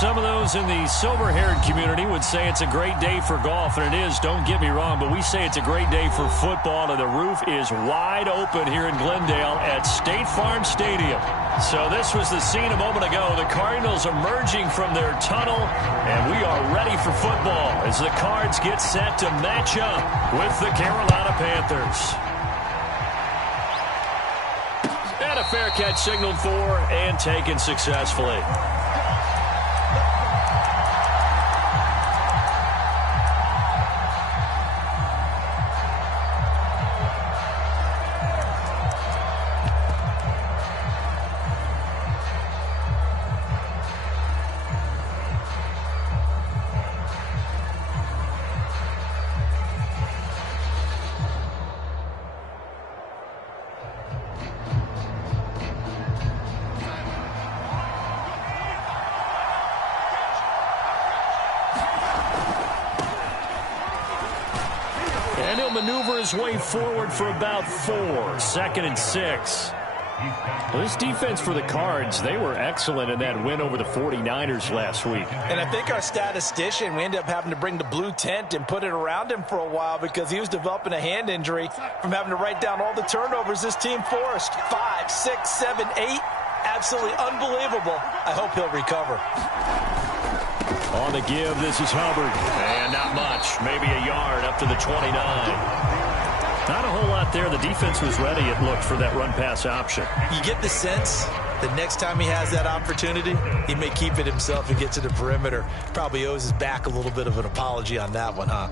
Some of those in the silver-haired community would say it's a great day for golf, and it is, don't get me wrong, but we say it's a great day for football, and the roof is wide open here in Glendale at State Farm Stadium. So this was the scene a moment ago. The Cardinals emerging from their tunnel, and we are ready for football as the Cards get set to match up with the Carolina Panthers. And a fair catch signaled for and taken successfully. And he'll maneuver his way forward for about 4. 2nd and 6. Well, this defense for the Cards, they were excellent in that win over the 49ers last week. And I think our statistician, we ended up having to bring the blue tent and put it around him for a while because he was developing a hand injury from having to write down all the turnovers this team forced. 5, 6, 7, 8. Absolutely unbelievable. I hope he'll recover. On the give, this is Hubbard. And not much. Maybe a yard up to the 29. Not a whole lot there. The defense was ready, it looked, for that run-pass option. You get the sense that next time he has that opportunity, he may keep it himself and get to the perimeter. Probably owes his back a little bit of an apology on that one, huh?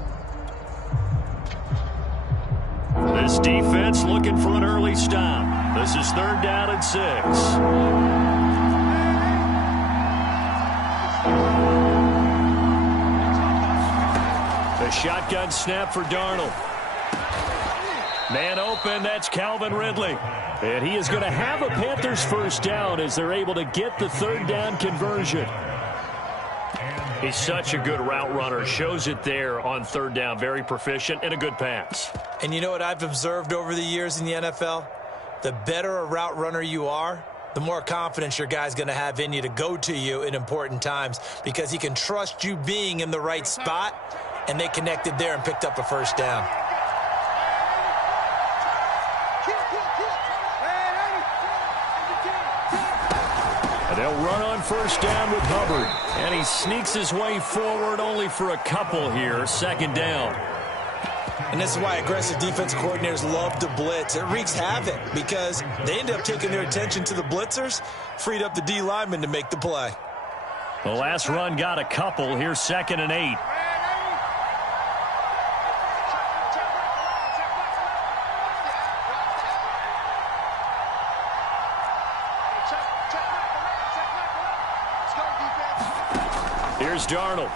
This defense looking for an early stop. This is 3rd down and 6. A shotgun snap for Darnold. Man open, that's Calvin Ridley. And he is going to have a Panthers first down as they're able to get the 3rd down conversion. He's such a good route runner. Shows it there on 3rd down. Very proficient and a good pass. And you know what I've observed over the years in the NFL? The better a route runner you are, the more confidence your guy's going to have in you to go to you in important times because he can trust you being in the right spot. And they connected there and picked up a first down. And they'll run on first down with Hubbard. And he sneaks his way forward only for a couple here. 2nd down. And this is why aggressive defense coordinators love to blitz. It wreaks havoc because they end up taking their attention to the blitzers, freed up the D lineman to make the play. The last run got a couple. Here's 2nd and 8. Here's Darnold.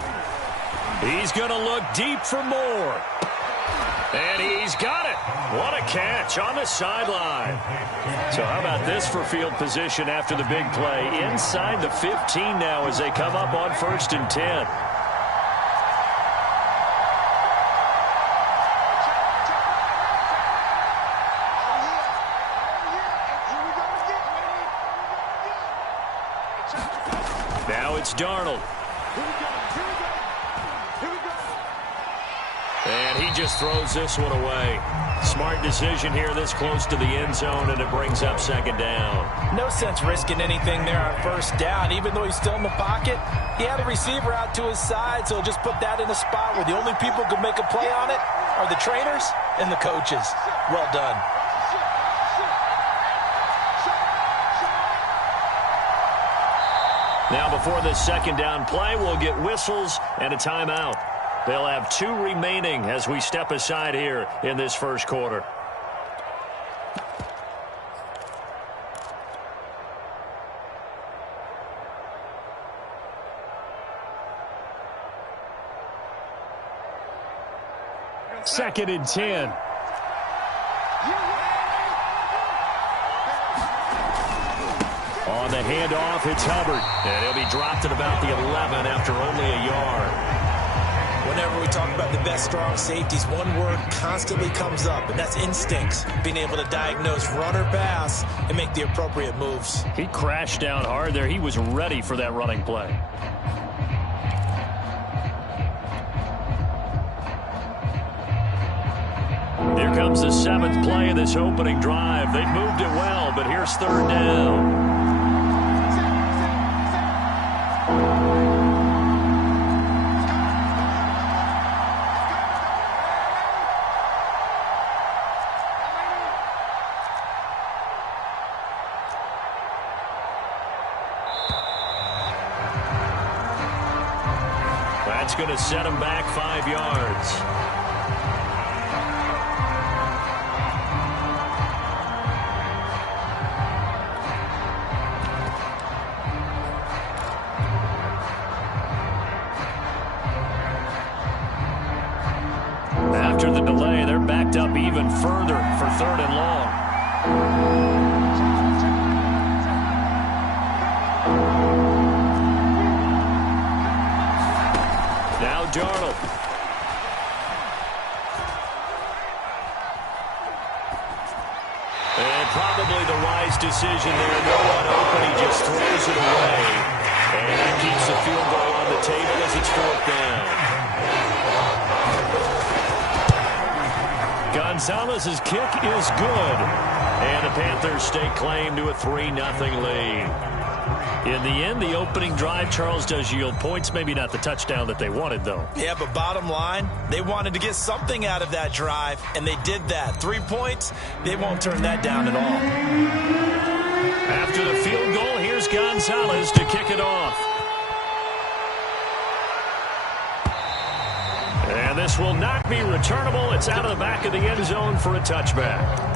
He's going to look deep for more. And he's got it. What a catch on the sideline. So how about this for field position after the big play? Inside the 15 now as they come up on 1st and 10. Now it's Darnold. And he just throws this one away. Smart decision here this close to the end zone, and it brings up 2nd down. No sense risking anything there on 1st down. Even though he's still in the pocket, he had a receiver out to his side, so just put that in a spot where the only people who can make a play on it are the trainers and the coaches. Well done. Now before this 2nd down play, we'll get whistles and a timeout. They'll have 2 remaining as we step aside here in this 1st quarter. Second and 10. On the handoff, it's Hubbard. And he'll be dropped at about the 11 after only a yard. Whenever we talk about the best strong safeties, one word constantly comes up, and that's instincts. Being able to diagnose run or pass and make the appropriate moves. He crashed down hard there. He was ready for that running play. Here comes the 7th play of this opening drive. They've moved it well, but here's 3rd down. That's going to set him back 5 yards. After the delay, they're backed up even further for 3rd and long. Now Darnold. And probably the wise decision there. No one open. He just throws it away. And that keeps the field goal on the table as it's 4th down. Gonzalez's kick is good. And the Panthers stake claim to a 3-0 lead. In the end, the opening drive, Charles, does yield points. Maybe not the touchdown that they wanted, though. Yeah, but bottom line, they wanted to get something out of that drive, and they did that. 3 points, they won't turn that down at all. After the field goal, here's Gonzalez to kick it off. And this will not be returnable. It's out of the back of the end zone for a touchback.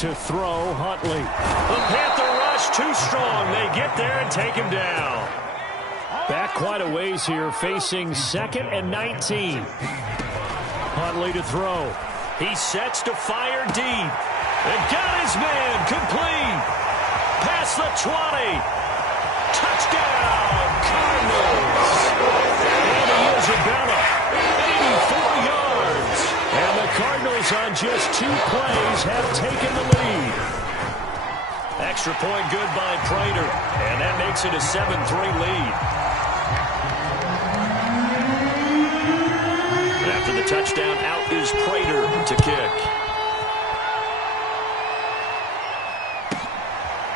To throw, Huntley. The Panther rush too strong. They get there and take him down. Back quite a ways here, facing 2nd and 19. Huntley to throw. He sets to fire deep. And got his man complete. Past the 20. Touchdown, Cardinals. And Isabella, 84 yards. And the Cardinals on just 2 plays have taken the lead. Extra point good by Prater. And that makes it a 7-3 lead. After the touchdown, out is Prater to kick.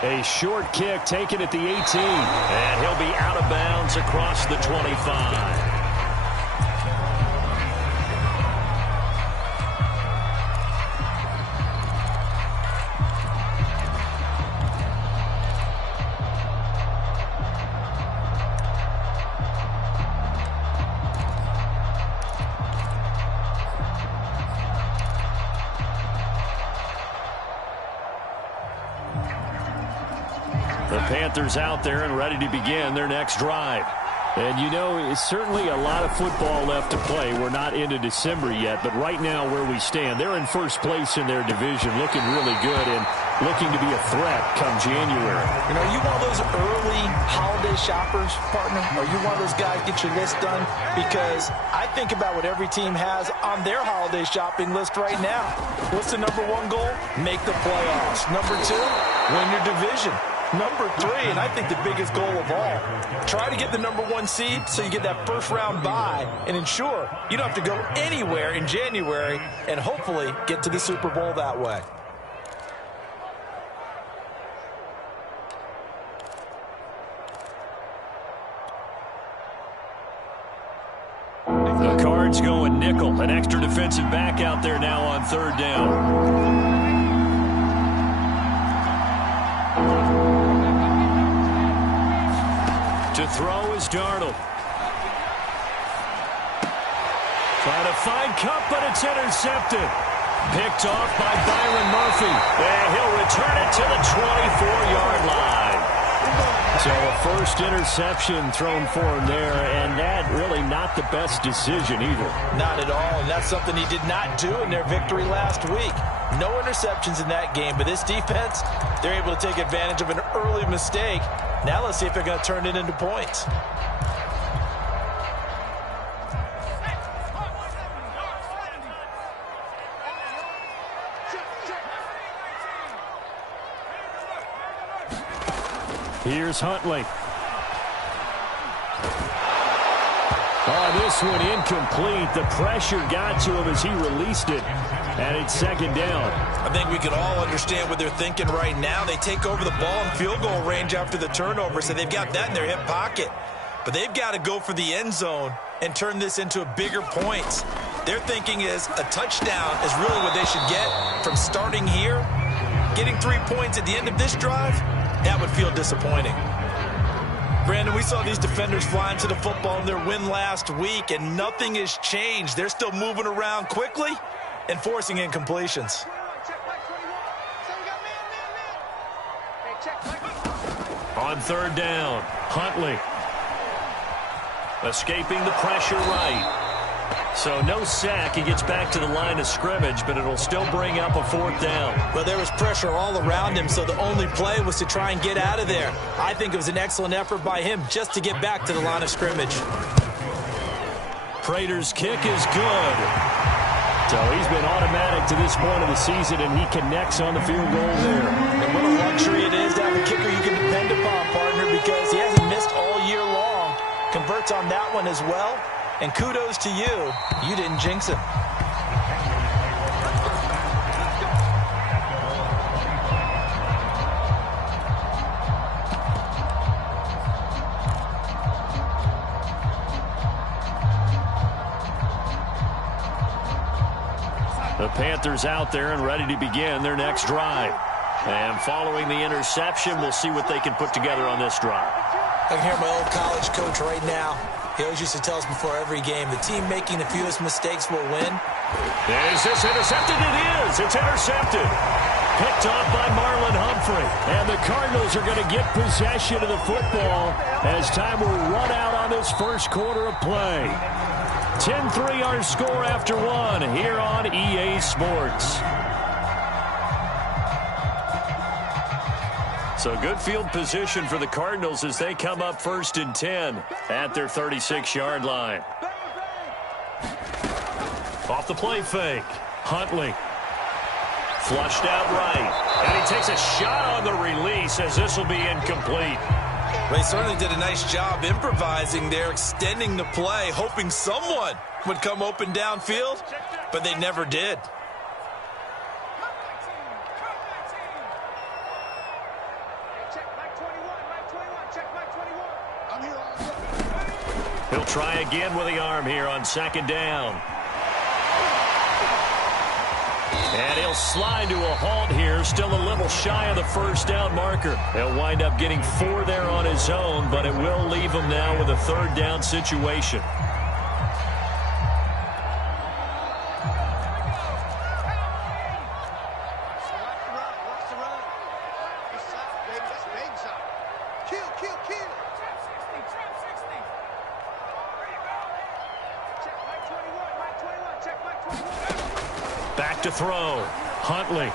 A short kick taken at the 18. And he'll be out of bounds across the 25. The Panthers out there and ready to begin their next drive. And, you know, it's certainly a lot of football left to play. We're not into December yet, but right now where we stand, they're in first place in their division, looking really good and looking to be a threat come January. You know, you one of those early holiday shoppers, partner? Are you one of those guys get your list done? Because I think about what every team has on their holiday shopping list right now. What's the #1 goal? Make the playoffs. #2, win your division. #3, and I think the biggest goal of all, try to get the #1 seed so you get that first-round bye and ensure you don't have to go anywhere in January and hopefully get to the Super Bowl that way. The Cards going nickel, an extra defensive back out there now on 3rd down. To throw is Darnold. Trying to find Cup, but it's intercepted. Picked off by Byron Murphy. And he'll to the 24-yard line. So a first interception thrown for him there, and that really not the best decision either. Not at all, and that's something he did not do in their victory last week. No interceptions in that game, but this defense, they're able to take advantage of an early mistake. Now let's see if they're going to turn it into points. Here's Huntley. Oh, this one incomplete. The pressure got to him as he released it, and it's second down. I think we can all understand what they're thinking right now. They take over the ball in field goal range after the turnover, so they've got that in their hip pocket. But they've got to go for the end zone and turn this into a bigger points. Their thinking is a touchdown is really what they should get from starting here. Getting 3 points at the end of this drive, that would feel disappointing. Brandon, we saw these defenders flying to the football in their win last week, and nothing has changed. They're still moving around quickly and forcing incompletions. On third down, Huntley. Escaping the pressure right. So no sack. He gets back to the line of scrimmage, but it'll still bring up a fourth down. Well, there was pressure all around him, so the only play was to try and get out of there. I think it was an excellent effort by him just to get back to the line of scrimmage. Prater's kick is good. So he's been automatic to this point of the season, and he connects on the field goal there. And what a luxury it is to have a kicker you can depend upon, partner, because he hasn't missed all year long. Converts on that one as well. And kudos to you. You didn't jinx him. The Panthers out there and ready to begin their next drive. And following the interception, we'll see what they can put together on this drive. I can hear my old college coach right now. He always used to tell us before every game, the team making the fewest mistakes will win. Is this intercepted? It is. It's intercepted. Picked off by Marlon Humphrey. And the Cardinals are going to get possession of the football as time will run out on this first quarter of play. 10-3 our score after one here on EA Sports. So good field position for the Cardinals as they come up 1st and 10 at their 36-yard line. Off the play fake. Huntley. Flushed out right. And he takes a shot on the release as this will be incomplete. They certainly did a nice job improvising there, extending the play, hoping someone would come open downfield, but they never did. He'll try again with the arm here on second down. And he'll slide to a halt here, still a little shy of the first down marker. He'll wind up getting 4 there on his own, but it will leave him now with a third down situation. Back to throw. Huntley.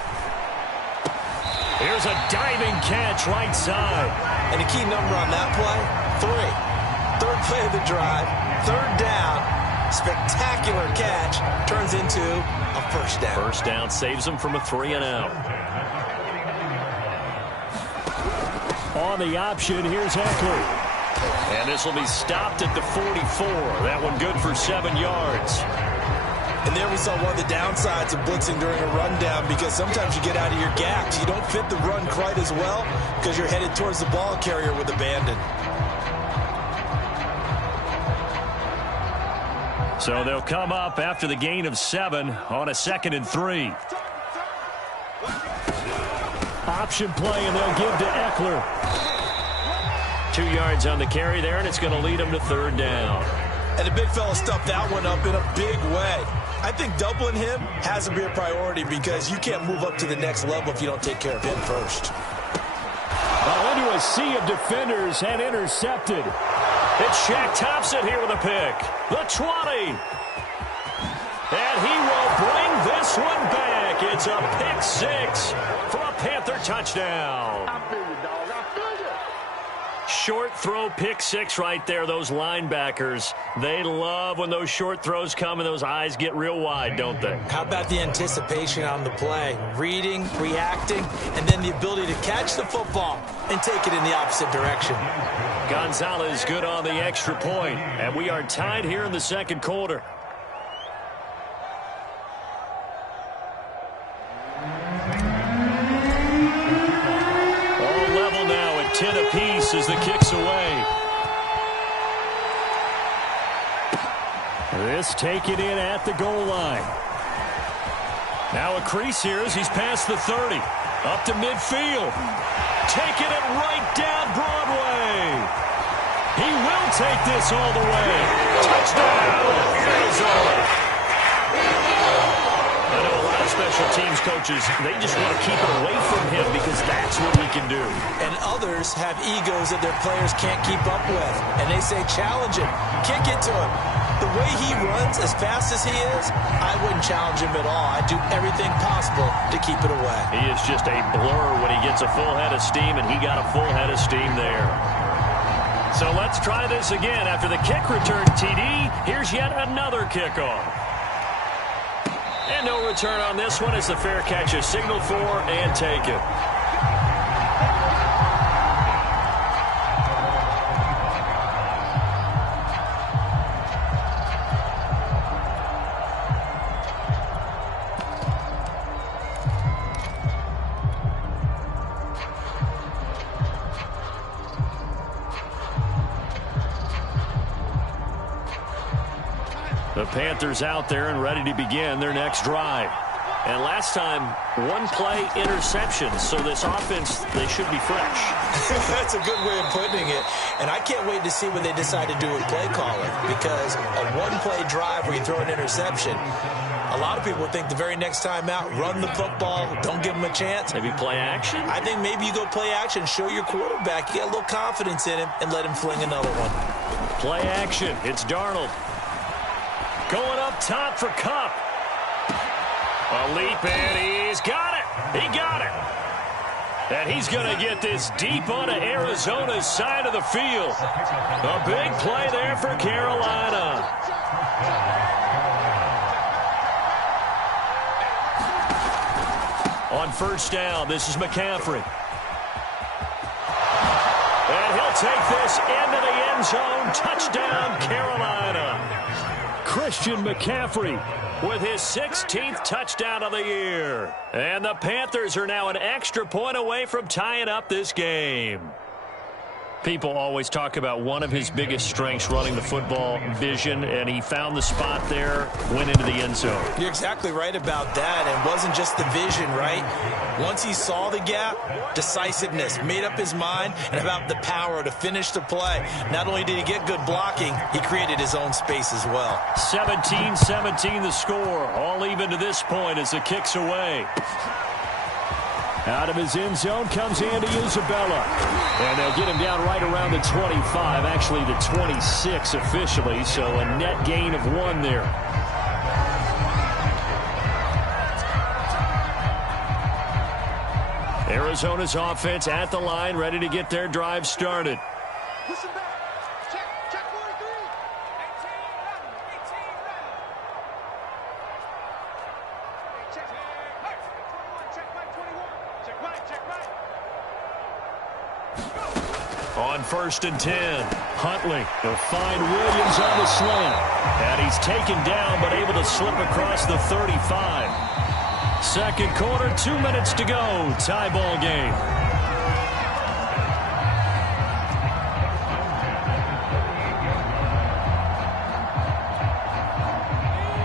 Here's a diving catch right side. And a key number on that play, 3. Third play of the drive, third down, spectacular catch, turns into a first down. First down saves him from a 3-and-out. On the option, here's Eckler. And this will be stopped at the 44. That one good for 7 yards. And there we saw one of the downsides of blitzing during a rundown, because sometimes you get out of your gaps. You don't fit the run quite as well because you're headed towards the ball carrier with abandon. So they'll come up after the gain of 7 on a 2nd and 3. Option play, and they'll give to Eckler. 2 yards on the carry there, and it's going to lead them to third down. And the big fella stuffed that one up in a big way. I think doubling him has to be a priority because you can't move up to the next level if you don't take care of him first. Into a sea of defenders and intercepted. It's Shaq Thompson here with a pick. The 20. And he will bring this one back. It's a pick 6 for a Panther touchdown. Short throw pick 6 right there. Those linebackers, they love when those short throws come and those eyes get real wide, don't they? How about the anticipation on the play? Reading, reacting, and then the ability to catch the football and take it in the opposite direction. Gonzalez good on the extra point, and we are tied here in the second quarter. All level now at 10 apiece as the kick's away. This taken in at the goal line. Now a crease here as he's past the 30. Up to midfield. Taking it right down Broadway. He will take this all the way. Touchdown, Arizona. I know a lot of special teams coaches, they just want to keep it away from him because that's what he can do. And others have egos that their players can't keep up with. And they say, challenge him. Kick it to him. The way he runs as fast as he is, I wouldn't challenge him at all. I'd do everything possible to keep it away. He is just a blur when he gets a full head of steam, and he got a full head of steam there. So let's try this again. After the kick return TD, here's yet another kickoff. And no return on this one as the fair catch is signaled for and taken. The Panthers out there and ready to begin their next drive. And last time, one play interception. So this offense, they should be fresh. That's a good way of putting it. And I can't wait to see what they decide to do with play calling. Because a one-play drive where you throw an interception, a lot of people think the very next time out, run the football, don't give them a chance. Maybe play action? I think maybe you go play action, show your quarterback, you get a little confidence in him, and let him fling another one. Play action. It's Darnold. Going up top for Kupp. A leap, and he's got it. He got it. And he's going to get this deep onto Arizona's side of the field. A big play there for Carolina. On first down, this is McCaffrey. And he'll take this into the end zone. Touchdown, Carolina. Christian McCaffrey with his 16th touchdown of the year. And the Panthers are now an extra point away from tying up this game. People always talk about one of his biggest strengths running the football, vision, and he found the spot there, went into the end zone. You're exactly right about that. It wasn't just the vision, right? Once he saw the gap, decisiveness, made up his mind, and about the power to finish the play. Not only did he get good blocking, he created his own space as well. 17-17 the score, all even to this point as the kick's away. Out of his end zone comes Andy Isabella. And they'll get him down right around the 25, actually the 26 officially, so a net gain of 1 there. Arizona's offense at the line, ready to get their drive started. On first and 10, Huntley will find Williams on the slant. And he's taken down but able to slip across the 35. Second quarter, 2 minutes to go. Tie ball game.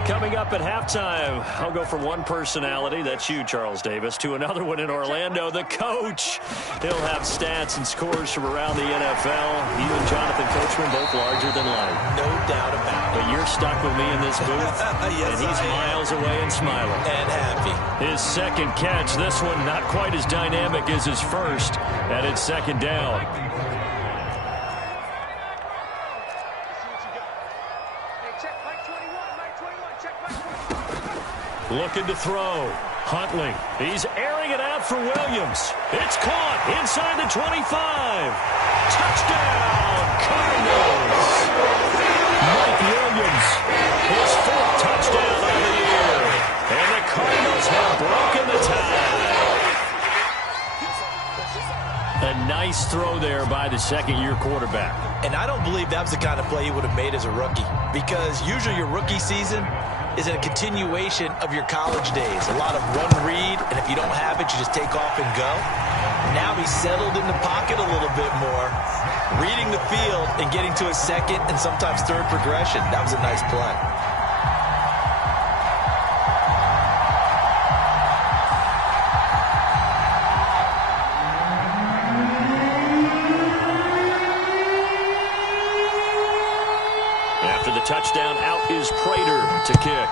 Coming up up at halftime. I'll go from one personality, that's you, Charles Davis, to another one in Orlando, the coach. He'll have stats and scores from around the NFL. You and Jonathan Coachman, both larger than life. No doubt about it. But you're stuck with me in this booth, yes, and he's miles away and smiling. And happy. His second catch, this one not quite as dynamic as his first, and it's second down. Looking to throw. Huntley. He's airing it out for Williams. It's caught inside the 25. Touchdown, Cardinals. Mike Williams, his fourth touchdown of the year. And the Cardinals have broken the tie. A nice throw there by the second-year quarterback. And I don't believe that was the kind of play he would have made as a rookie, because usually your rookie season is a continuation of your college days. A lot of one read, and if you don't have it, you just take off and go. Now he's settled in the pocket a little bit more, reading the field and getting to a second and sometimes third progression. That was a nice play. Touchdown, out is Prater to kick.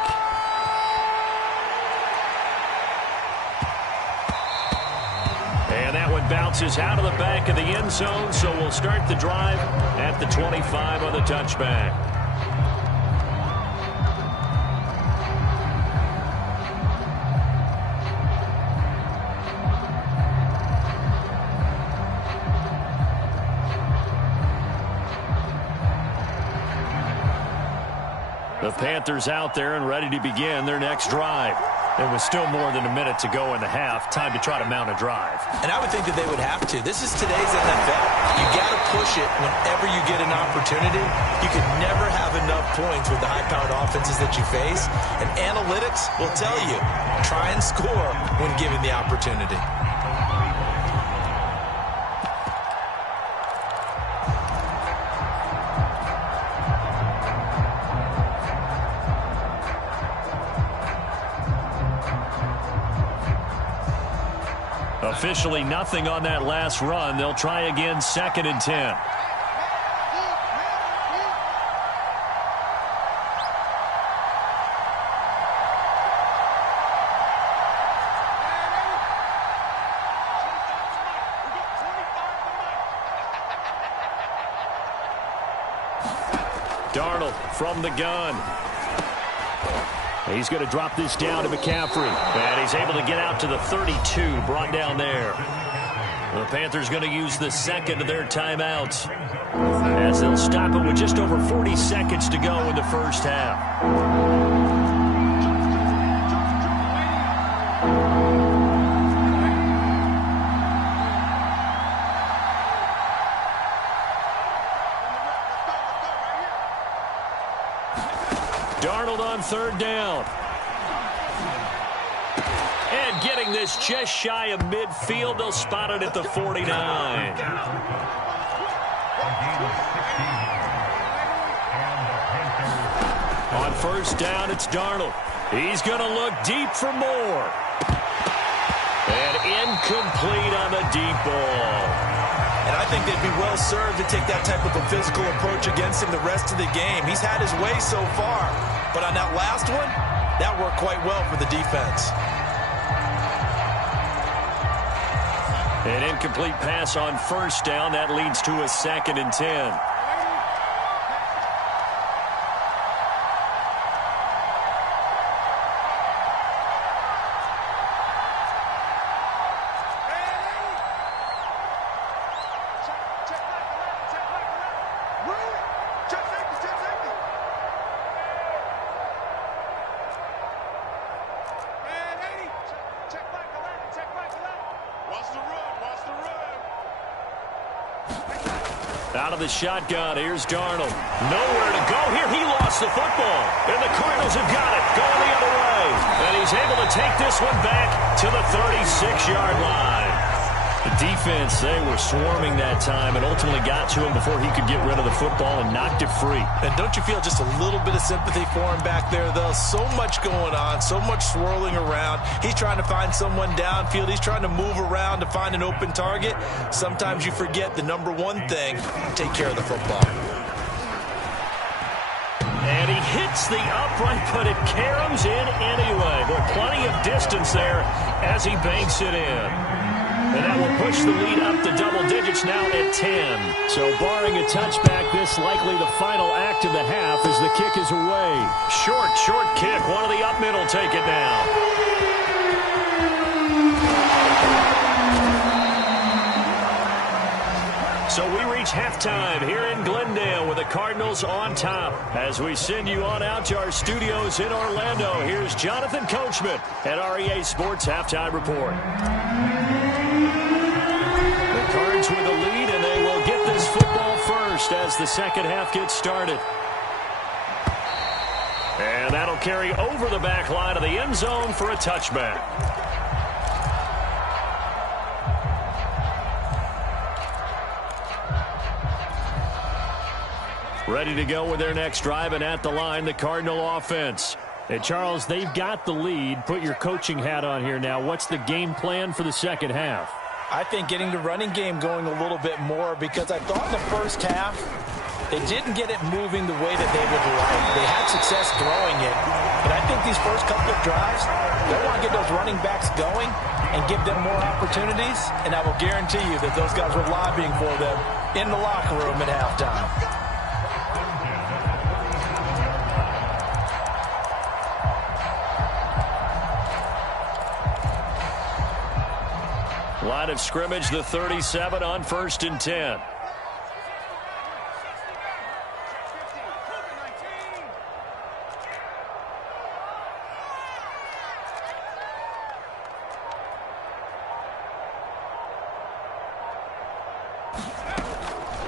And that one bounces out of the back of the end zone, so we'll start the drive at the 25 on the touchback. The Panthers out there and ready to begin their next drive. There was still more than a minute to go in the half. Time to try to mount a drive. And I would think that they would have to. This is today's NFL. You got to push it whenever you get an opportunity. You can never have enough points with the high-powered offenses that you face. And analytics will tell you, try and score when given the opportunity. Officially nothing on that last run. They'll try again, 2nd and 10. Darnold from the gun. He's going to drop this down to McCaffrey. And he's able to get out to the 32, brought down there. The Panthers going to use the second of their timeouts, as they'll stop it with just over 40 seconds to go in the first half. Darnold on 3rd down. And getting this just shy of midfield. They'll spot it at the 49. On 1st down, it's Darnold. He's going to look deep for more. And incomplete on the deep ball. And I think they'd be well served to take that type of a physical approach against him the rest of the game. He's had his way so far, but on that last one, that worked quite well for the defense. An incomplete pass on 1st down. That leads to a 2nd and 10. Out of the shotgun, here's Darnold. Nowhere to go here. He lost the football. And the Cardinals have got it, going the other way. And he's able to take this one back to the 36-yard line. The defense, they were swarming that time and ultimately got to him before he could get rid of the football and knocked it free. And don't you feel just a little bit of sympathy for him back there, though? So much going on, so much swirling around. He's trying to find someone downfield. He's trying to move around to find an open target. Sometimes you forget the number one thing, take care of the football. And he hits the upright, but it caroms in anyway. But plenty of distance there as he banks it in. And that will push the lead up to double digits now at 10. So barring a touchback, this likely the final act of the half as the kick is away. Short kick. One of the up middle take it now. So we reach halftime here in Glendale with the Cardinals on top. As we send you on out to our studios in Orlando, here's Jonathan Coachman at REA Sports Halftime Report. The Cards with the lead, and they will get this football first as the second half gets started. And that'll carry over the back line of the end zone for a touchback. Ready to go with their next drive, and at the line, the Cardinal offense. Hey, Charles, they've got the lead. Put your coaching hat on here now. What's the game plan for the second half? I think getting the running game going a little bit more, because I thought in the first half they didn't get it moving the way that they would like. They had success throwing it. But I think these first couple of drives, they want to get those running backs going and give them more opportunities. And I will guarantee you that those guys were lobbying for them in the locker room at halftime. Line of scrimmage, the 37 on 1st and 10.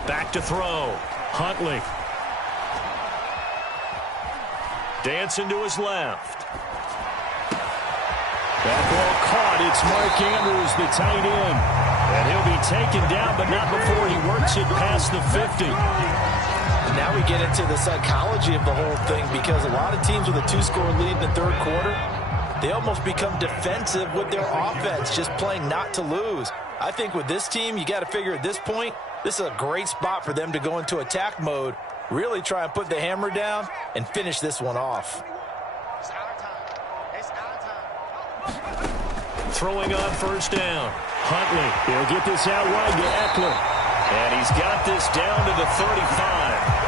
Back to throw. Huntley. Dancing to his left. That ball caught. It's Mark Andrews, the tight end. And he'll be taken down, but not before he works it past the 50. Now we get into the psychology of the whole thing, because a lot of teams with a 2-score lead in the third quarter, they almost become defensive with their offense, just playing not to lose. I think with this team, you got to figure at this point, this is a great spot for them to go into attack mode, really try and put the hammer down and finish this one off. Throwing on first down. Huntley, he'll get this out wide to Eckler. And he's got this down to the 35.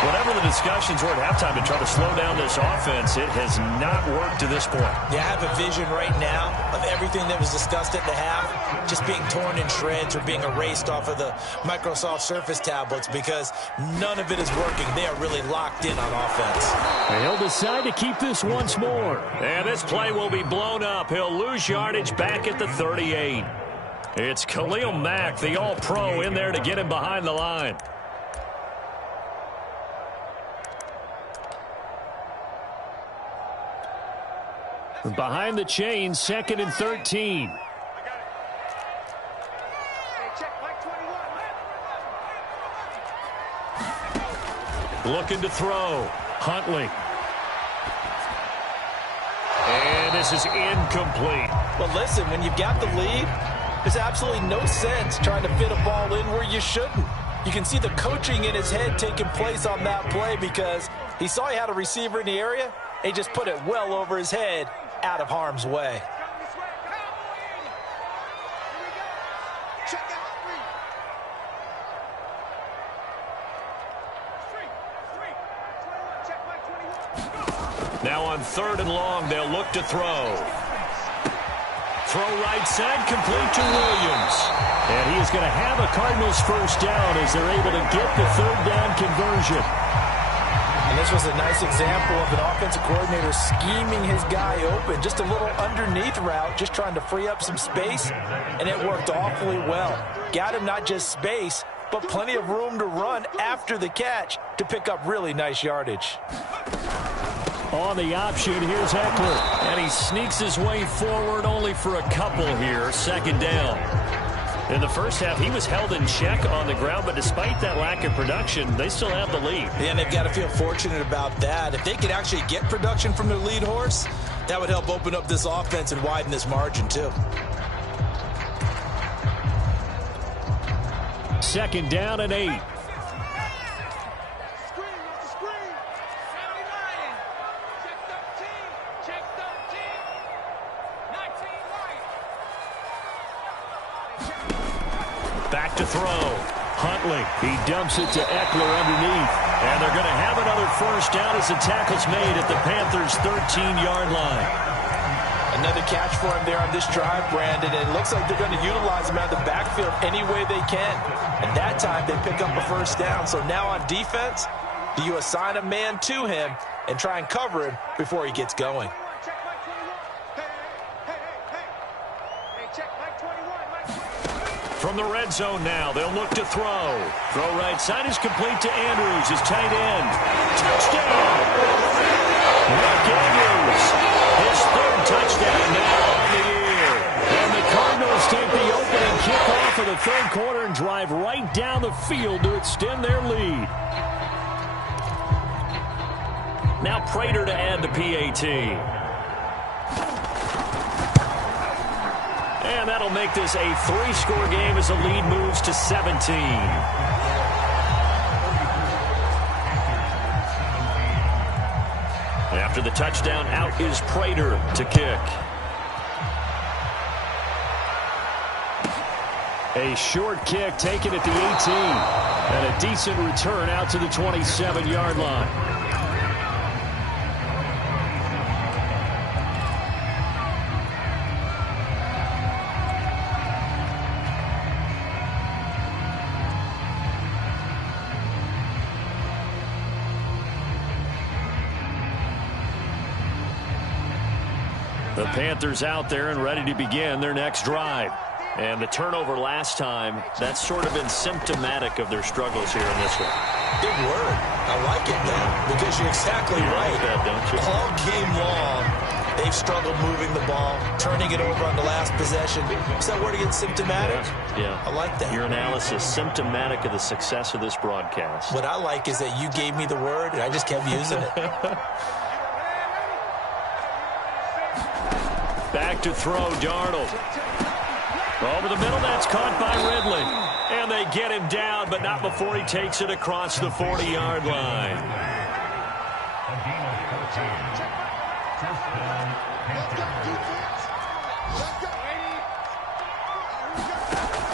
Whatever the discussions were at halftime to try to slow down this offense, it has not worked to this point. Yeah, I have a vision right now of everything that was discussed at the half just being torn in shreds or being erased off of the Microsoft Surface tablets, because none of it is working. They are really locked in on offense. And he'll decide to keep this once more. And this play will be blown up. He'll lose yardage back at the 38. It's Khalil Mack, the All-Pro, in there to get him behind the line. Behind the chain, 2nd and 13. Looking to throw. Huntley. And this is incomplete. Well, listen, when you've got the lead, there's absolutely no sense trying to fit a ball in where you shouldn't. You can see the coaching in his head taking place on that play, because he saw he had a receiver in the area, and he just put it well over his head, out of harm's way. Now on 3rd and long, they'll look to throw. Throw right side, complete to Williams. And he is going to have a Cardinals first down as they're able to get the 3rd down conversion. And this was a nice example of an offensive coordinator scheming his guy open. Just a little underneath route, just trying to free up some space, and it worked awfully well. Got him not just space, but plenty of room to run after the catch to pick up really nice yardage. On the option, here's Eckler. And he sneaks his way forward only for a couple here. 2nd down. In the first half, he was held in check on the ground, but despite that lack of production, they still have the lead. Yeah, and they've got to feel fortunate about that. If they could actually get production from their lead horse, that would help open up this offense and widen this margin, too. Second down and 8. Back to throw. Huntley. He dumps it to Eckler underneath. And they're going to have another first down as the tackle's made at the Panthers' 13-yard line. Another catch for him there on this drive, Brandon. And it looks like they're going to utilize him out of the backfield any way they can. And that time they pick up a first down. So now on defense, do you assign a man to him and try and cover him before he gets going? From the red zone now, they'll look to throw. Throw right side is complete to Andrews, his tight end. Touchdown! Mark Andrews, his third touchdown now on the year. And the Cardinals take the opening kickoff of the third quarter and drive right down the field to extend their lead. Now Prater to add the PAT. And that'll make this a 3-score game as the lead moves to 17. After the touchdown, out is Prater to kick. A short kick taken at the 18. And a decent return out to the 27-yard line. The Panthers out there and ready to begin their next drive. And the turnover last time, that's sort of been symptomatic of their struggles here in this one. Good word. I like it, though, because you're exactly right. That, don't you? All game long, they've struggled moving the ball, turning it over on the last possession. Is that word again, symptomatic? Yeah. I like that. Your analysis, symptomatic of the success of this broadcast. What I like is that you gave me the word, and I just kept using it. Back to throw, Darnold. Over the middle, that's caught by Ridley. And they get him down, but not before he takes it across the 40-yard line.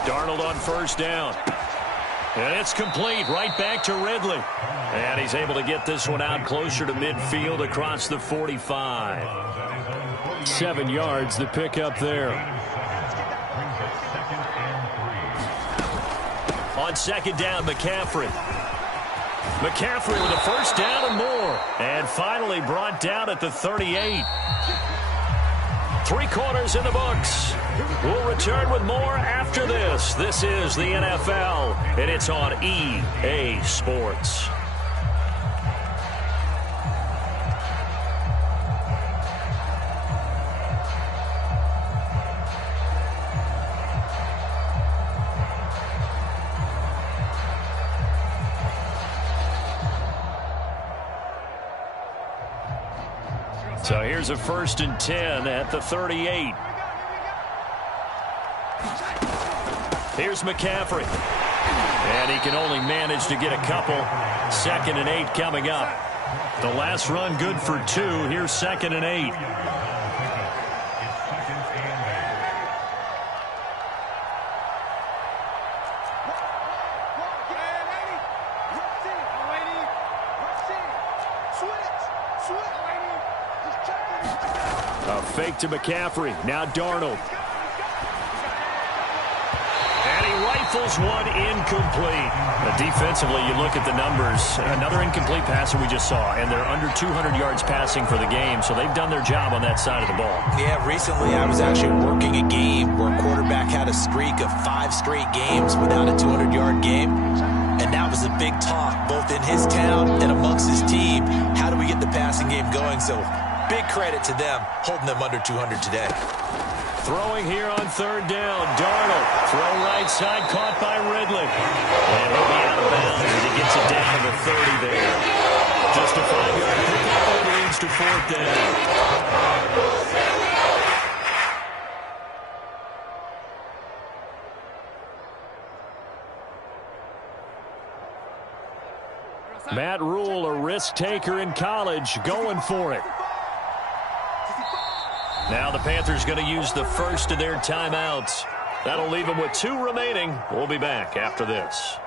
Darnold on first down. And it's complete right back to Ridley. And he's able to get this one out closer to midfield across the 45. 7 yards to pick up there. On second down, McCaffrey. McCaffrey with a first down and more. And finally brought down at the 38. 3 quarters in the books. We'll return with more after this. This is the NFL, and it's on EA Sports. So here's a 1st and 10 at the 38. Here's McCaffrey. And he can only manage to get a couple. 2nd and 8 coming up. The last run good for 2. Here's 2nd and 8. A fake to McCaffrey. Now Darnold. And he rifles one incomplete. But defensively, you look at the numbers. Another incomplete pass that we just saw. And they're under 200 yards passing for the game. So they've done their job on that side of the ball. Yeah, recently I was actually working a game where a quarterback had a streak of 5 straight games without a 200-yard game. And that was a big talk, both in his town and amongst his team. How do we get the passing game going? So big credit to them, holding them under 200 today. Throwing here on third down. Darnold. Throw right side, caught by Ridley. And he'll be out of bounds as he gets it down to the 30 there. Just a 5-yard pickup, and it leads to fourth down. Matt Rule, a risk taker in college, going for it. Now the Panthers going to use the first of their timeouts. That'll leave them with 2 remaining. We'll be back after this.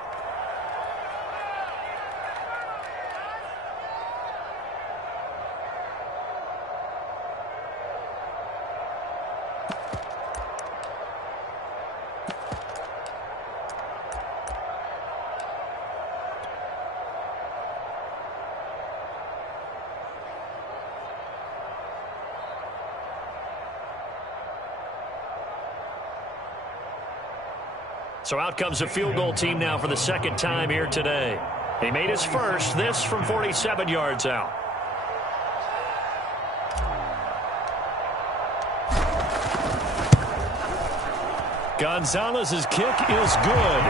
So out comes a field goal team now for the second time here today. He made his first, this from 47 yards out. Gonzalez's kick is good,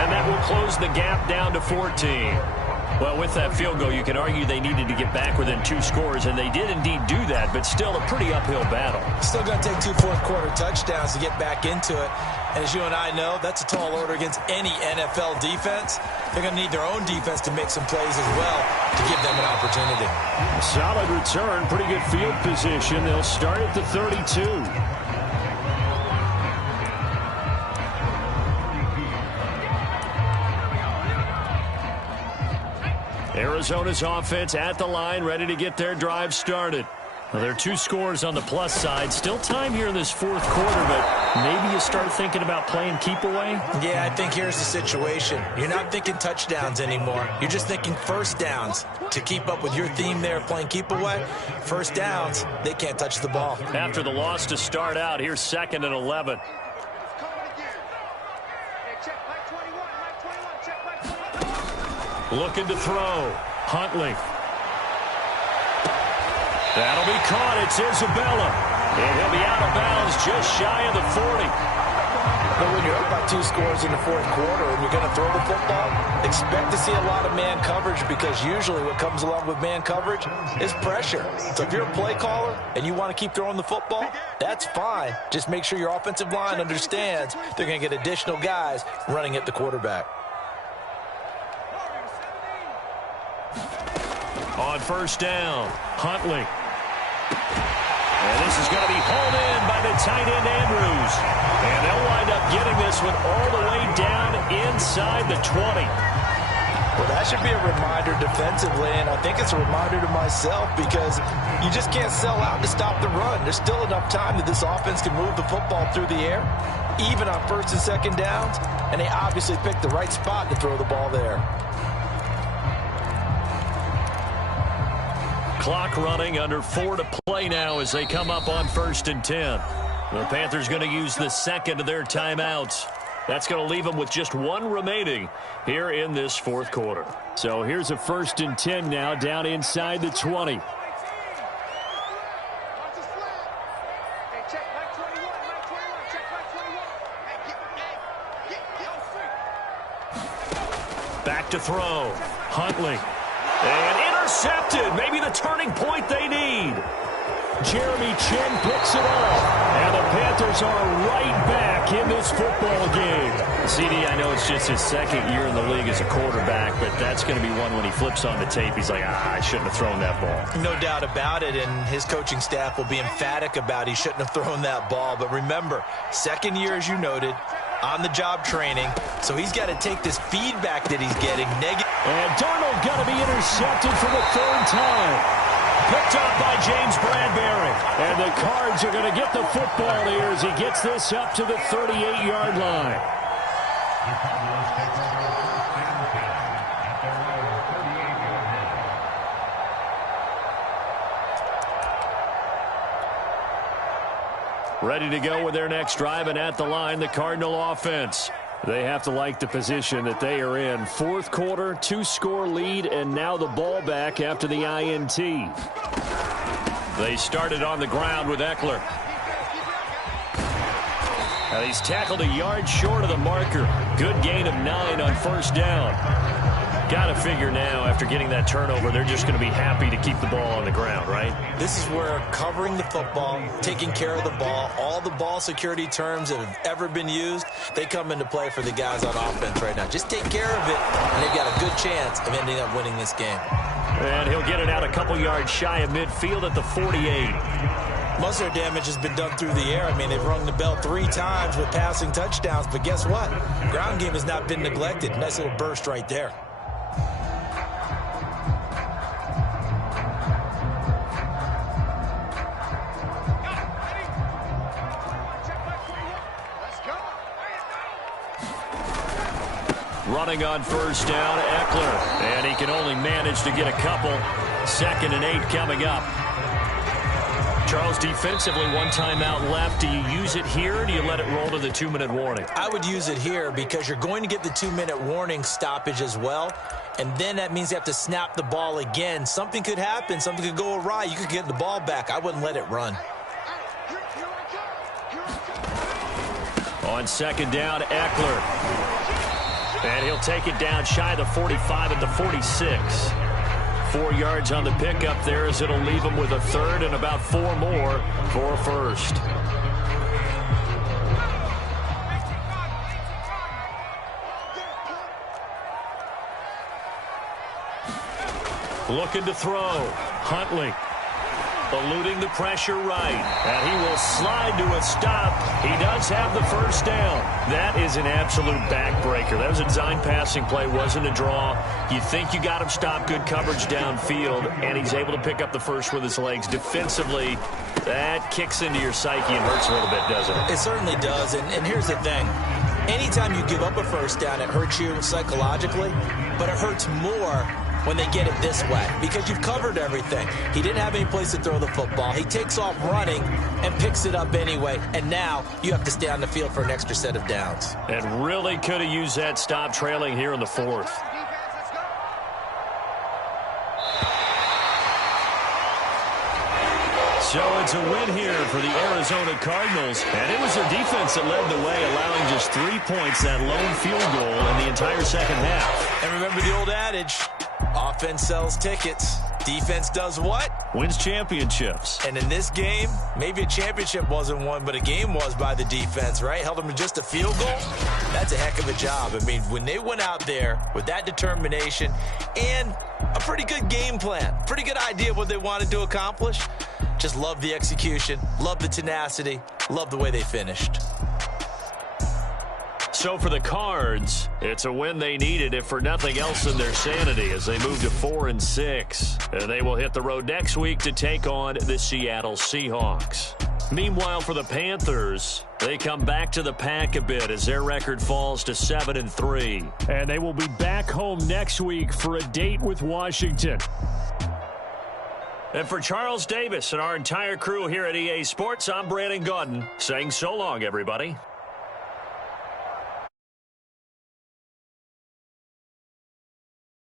and that will close the gap down to 14. Well, with that field goal, you can argue they needed to get back within 2 scores, and they did indeed do that, but still a pretty uphill battle. Still going to take 2 fourth-quarter touchdowns to get back into it. And as you and I know, that's a tall order against any NFL defense. They're going to need their own defense to make some plays as well to give them an opportunity. Solid return, pretty good field position. They'll start at the 32. Arizona's offense at the line, ready to get their drive started. Well, there are 2 scores on the plus side. Still time here in this fourth quarter, but maybe you start thinking about playing keep away? Yeah, I think here's the situation. You're not thinking touchdowns anymore. You're just thinking first downs. To keep up with your theme there, playing keep away, first downs, they can't touch the ball. After the loss to start out, here's 2nd and 11. Looking to throw. Huntley. That'll be caught. It's Isabella. And he'll be out of bounds just shy of the 40. But when you're up by 2 scores in the fourth quarter and you're going to throw the football, expect to see a lot of man coverage, because usually what comes along with man coverage is pressure. So if you're a play caller and you want to keep throwing the football, that's fine. Just make sure your offensive line understands they're going to get additional guys running at the quarterback. On first down, Huntley. And this is going to be hauled in by the tight end, Andrews. And they'll wind up getting this one all the way down inside the 20. Well, that should be a reminder defensively, and I think it's a reminder to myself, because you just can't sell out to stop the run. There's still enough time that this offense can move the football through the air, even on first and second downs, and they obviously picked the right spot to throw the ball there. Clock running, under 4 to play now as they come up on 1st and 10. The Panthers going to use the second of their timeouts. That's going to leave them with just 1 remaining here in this fourth quarter. So here's a 1st and 10 now, down inside the 20. Back to throw. Huntley. And intercepted. Maybe the turning point they need. Jeremy Chin picks it up. And the Panthers are right back in this football game. CD, I know it's just his 2nd year in the league as a quarterback, but that's going to be one when he flips on the tape. He's like, I shouldn't have thrown that ball. No doubt about it, and his coaching staff will be emphatic about he shouldn't have thrown that ball. But remember, 2nd year, as you noted, on-the-job training, so he's got to take this feedback that he's getting. And Darnold got to be intercepted for the 3rd time. Picked up by James Bradbury. And the Cards are going to get the football here as he gets this up to the 38-yard line. Ready to go with their next drive, and at the line, the Cardinal offense. They have to like the position that they are in. Fourth quarter, 2-score lead, and now the ball back after the INT. They started on the ground with Eckler. And he's tackled a yard short of the marker. Good gain of 9 on first down. Got to figure now, after getting that turnover, they're just going to be happy to keep the ball on the ground, right? This is where covering the football, taking care of the ball, all the ball security terms that have ever been used, they come into play for the guys on offense right now. Just take care of it, and they've got a good chance of ending up winning this game. And he'll get it out a couple yards shy of midfield at the 48. Most of their damage has been done through the air. I mean, they've rung the bell 3 times with passing touchdowns, but guess what? Ground game has not been neglected. Nice little burst right there. Running on first down, Eckler. And he can only manage to get a couple. 2nd and 8 coming up. Charles, defensively, 1 timeout left. Do you use it here, or do you let it roll to the 2-minute warning? I would use it here because you're going to get the 2-minute warning stoppage as well. And then that means you have to snap the ball again. Something could happen. Something could go awry. You could get the ball back. I wouldn't let it run. On 2nd down, Eckler. And he'll take it down shy of the 45 at the 46. 4 yards on the pickup there, as it'll leave him with a 3rd and about 4 more for a first. Looking to throw. Huntley. Eluding the pressure right. And he will slide to a stop. He does have the first down. That is an absolute backbreaker. That was a design passing play. Wasn't a draw. You think you got him stopped. Good coverage downfield. And he's able to pick up the first with his legs. Defensively, that kicks into your psyche and hurts a little bit, doesn't it? It certainly does. And here's the thing. Anytime you give up a first down, it hurts you psychologically. But it hurts more when they get it this way, because you've covered everything. He didn't have any place to throw the football. He takes off running and picks it up anyway, and now you have to stay on the field for an extra set of downs. And really could have used that stop, trailing here in the 4th. So it's a win here for the Arizona Cardinals, and it was their defense that led the way, allowing just 3 points, that lone field goal in the entire second half. And remember the old adage, offense sells tickets. Defense does what? Wins championships. And in this game, maybe a championship wasn't won, but a game was by the defense, right? Held them to just a field goal. That's a heck of a job. I mean, when they went out there with that determination and a pretty good game plan, pretty good idea of what they wanted to accomplish, just love the execution, love the tenacity, love the way they finished. So for the Cards, it's a win they needed, if for nothing else than their sanity, as they move to 4-6. And they will hit the road next week to take on the Seattle Seahawks. Meanwhile, for the Panthers, they come back to the pack a bit as their record falls to 7-3. And they will be back home next week for a date with Washington. And for Charles Davis and our entire crew here at EA Sports, I'm Brandon Gaudin saying so long, everybody.